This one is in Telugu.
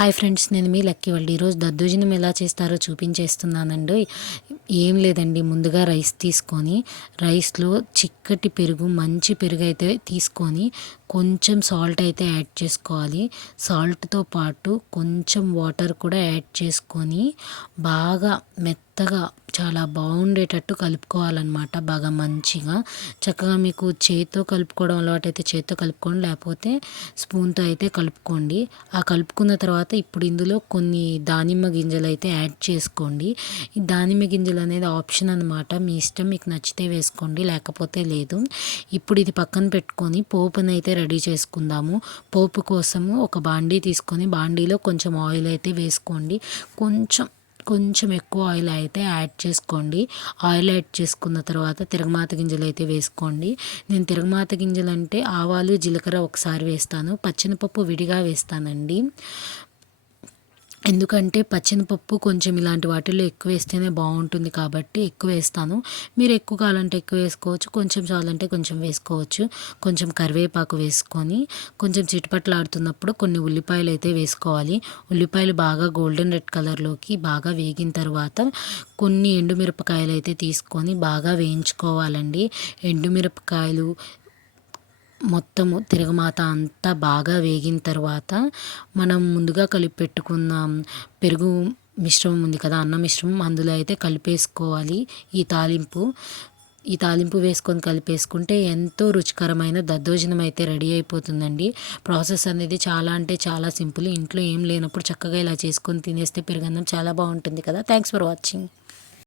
హాయ్ ఫ్రెండ్స్ నేను మీ లక్కీ వాళ్ళు ఈరోజు దద్దోజనం ఎలా చేస్తారో చూపించేస్తున్నానండి. ఏం లేదండి ముందుగా రైస్ తీసుకొని రైస్లో చిక్కటి పెరుగు మంచి పెరుగు అయితే తీసుకొని కొంచెం సాల్ట్ అయితే యాడ్ చేసుకోవాలి. సాల్ట్తో పాటు కొంచెం వాటర్ కూడా యాడ్ చేసుకొని బాగా మెత్తగా చాలా బాగుండేటట్టు కలుపుకోవాలన్నమాట బాగా మంచిగా. చక్కగా మీకు చేతితో కలుపుకోవడం అలవాటు అయితే చేతితో కలుపుకోండి లేకపోతే స్పూన్తో అయితే కలుపుకోండి. ఆ కలుపుకున్న తర్వాత ఇప్పుడు ఇందులో కొన్ని దానిమ్మ గింజలు అయితే యాడ్ చేసుకోండి. ఈ దానిమ్మ గింజలు అనేది ఆప్షన్ అనమాట మీ ఇష్టం మీకు నచ్చితే వేసుకోండి లేకపోతే లేదు. ఇప్పుడు ఇది పక్కన పెట్టుకొని పోపుని అయితే రెడీ చేసుకుందాము. పోపు కోసము ఒక బాండీ తీసుకొని బాండీలో కొంచెం ఆయిల్ అయితే వేసుకోండి. కొంచెం కొంచెం ఎక్కువ ఆయిల్ అయితే యాడ్ చేసుకోండి. ఆయిల్ యాడ్ చేసుకున్న తర్వాత తిరగమాత గింజలు అయితే వేసుకోండి. నేను తిరగమాత గింజలు అంటే ఆవాలు జీలకర్ర ఒకసారి వేస్తాను. పచ్చినపప్పు విడిగా వేస్తానండి. ఎందుకంటే పచ్చెనపప్పు కొంచెం ఇలాంటి వాటిల్లో ఎక్కువ వేస్తేనే బాగుంటుంది కాబట్టి ఎక్కువ వేస్తాను. మీరు ఎక్కువ కావాలంటే ఎక్కువ వేసుకోవచ్చు కొంచెం చాలంటే కొంచెం వేసుకోవచ్చు. కొంచెం కరివేపాకు వేసుకొని కొంచెం చిటపట్లాడుతున్నప్పుడు కొన్ని ఉల్లిపాయలు అయితే వేసుకోవాలి. ఉల్లిపాయలు బాగా గోల్డెన్ రెడ్ కలర్లోకి బాగా వేగిన తర్వాత కొన్ని ఎండుమిరపకాయలు అయితే తీసుకొని బాగా వేయించుకోవాలండి. ఎండుమిరపకాయలు మొత్తము తిరగమాత అంతా బాగా వేగిన తర్వాత మనం ముందుగా కలిపి పెట్టుకున్న పెరుగు మిశ్రమం ఉంది కదా అన్న మిశ్రమం అందులో అయితే కలిపేసుకోవాలి. ఈ తాలింపు ఈ తాలింపు వేసుకొని కలిపేసుకుంటే ఎంతో రుచికరమైన దద్దోజనం అయితే రెడీ అయిపోతుందండి. ప్రాసెస్ అనేది చాలా అంటే చాలా సింపుల్. ఇంట్లో ఏం లేనప్పుడు చక్కగా ఇలా చేసుకొని తినేస్తే పెరుగన్నం చాలా బాగుంటుంది కదా. Thanks for watching.